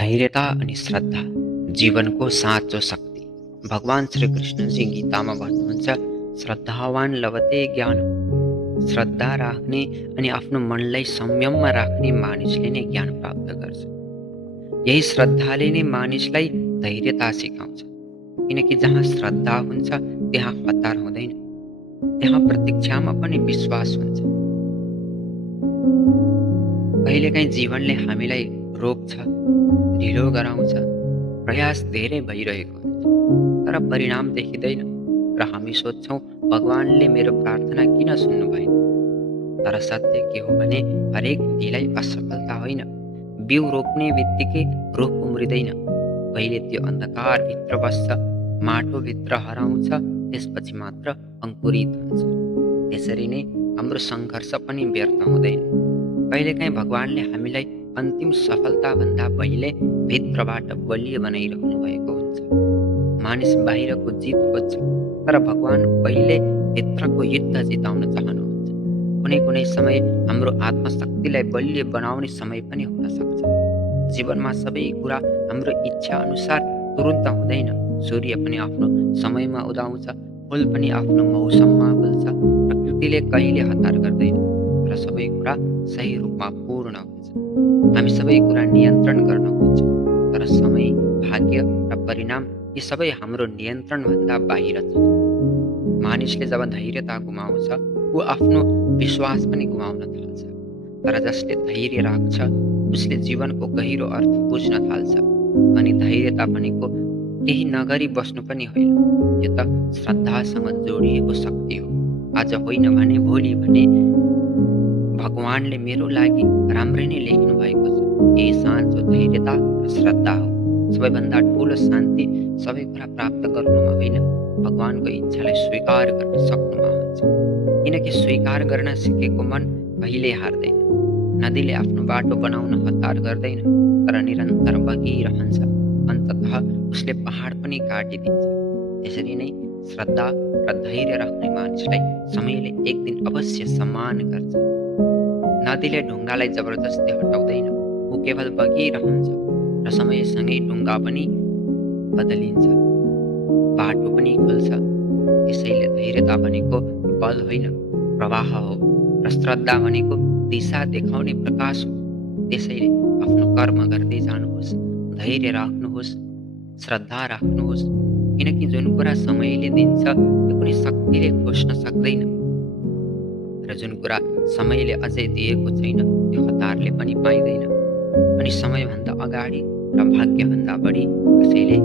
धैर्यता अनि श्रद्धा जीवनको साँचो शक्ति। भगवान श्री कृष्णजी गीतामा भन्नुहुन्छ, श्रद्धावान लभते ज्ञान। श्रद्धा राख्ने अनि आफ्नो मनलाई संयममा राख्ने मानिसले नै ज्ञान प्राप्त गर्छ। यही श्रद्धाले नै मानिसलाई धैर्यता सिकाउँछ। किनकि जहाँ श्रद्धा हुन्छ त्यहाँ हतार हुँदैन, त्यहाँ प्रतीक्षामा पनि विश्वास हुन्छ। कहिलेकाहीँ जीवनले हामीलाई रोक्छ, ढिलो गराउँछ, प्रयास धेरै भइरहेको हुन्छ, तर परिणाम देखिँदैन र हामी सोध्छौँ भगवानले मेरो प्रार्थना किन सुन्नु भएन। तर सत्य के हो भने हरेक ढिलाइ असफलता होइन। बिउ रोप्ने बित्तिकै रुख उम्रिँदैन, पहिले त्यो अन्धकार भित्र बस्छ, माटोभित्र हराउँछ, त्यसपछि मात्र अङ्कुरित हुन्छ। त्यसरी नै हाम्रो सङ्घर्ष पनि व्यर्थ हुँदैन। कहिलेकाहीँ भगवानले हामीलाई अन्तिम सफलताभन्दा पहिले भित्रबाट बलियो बनाइरहनु भएको हुन्छ। मानिस बाहिरको जित खोज्छ, तर भगवान पहिले भित्रको युद्ध जिताउन चाहनुहुन्छ। कुनै कुनै समय हाम्रो आत्मशक्तिलाई बलियो बनाउने समय पनि हुन सक्छ। जीवनमा सबै कुरा हाम्रो इच्छा अनुसार तुरुन्त हुँदैन। सूर्य पनि आफ्नो समयमा उदाउँछ, फुल पनि आफ्नो मौसममा फुल्छ। प्रकृतिले कहिले हतार गर्दैन, र सबै कुरा सही रूपमा पूर्ण हुन्छ। हामी सबै कुरा नियन्त्रण गर्न खोज्छौँ, तर समय, भाग्य र परिणाम यी सबै हाम्रो नियन्त्रणभन्दा बाहिर छन्। मानिसले जब धैर्यता गुमाउँछ, ऊ आफ्नो विश्वास पनि गुमाउन थाल्छ। तर जसले धैर्य राख्छ उसले जीवनको गहिरो अर्थ बुझ्न थाल्छ। अनि धैर्यता भनेको केही नगरी बस्नु पनि होइन, यो त श्रद्धासँग जोडिएको शक्ति हो। आज होइन भने भोलि भने भगवानले मेरो लागि राम्रै नै लेख्नु भएको छ। यही साँचो धैर्यता र श्रद्धा हो। सबैभन्दा ठुलो शान्ति सबै कुरा प्राप्त गर्नुमा होइन, भगवानको इच्छालाई स्वीकार गर्न सक्नुमा हुन्छ। किनकि स्वीकार गर्न सिकेको मन कहिल्यै हार्दैन। नदीले आफ्नो बाटो बनाउन हतार गर्दैन, तर निरन्तर बगिरहन्छ। अन्ततः उसले पहाड पनि काटिदिन्छ। त्यसरी नै श्रद्धा र धैर्य राख्ने मानिसलाई समयले एक दिन अवश्य सम्मान गर्छ। नदीले ढुङ्गालाई जबरजस्ती हटाउँदैन, ऊ केवल बगिरहन्छ र समयसँगै ढुङ्गा पनि बदलिन्छ, बाटो पनि खुल्छ। त्यसैले धैर्यता भनेको बल होइन, प्रवाह हो, र श्रद्धा भनेको दिशा देखाउने प्रकाश हो। त्यसैले आफ्नो कर्म गर्दै जानुहोस्, धैर्य राख्नुहोस्, श्रद्धा राख्नुहोस्। किनकि जुन कुरा समयले दिन्छ त्यो कुनै शक्तिले खोज्न सक्दैन, र जुन कुरा समयले अझै दिएको छैन त्यो हतारले पनि पाइँदैन। अनि समयभन्दा अगाडि र भाग्यभन्दा बढी कसैले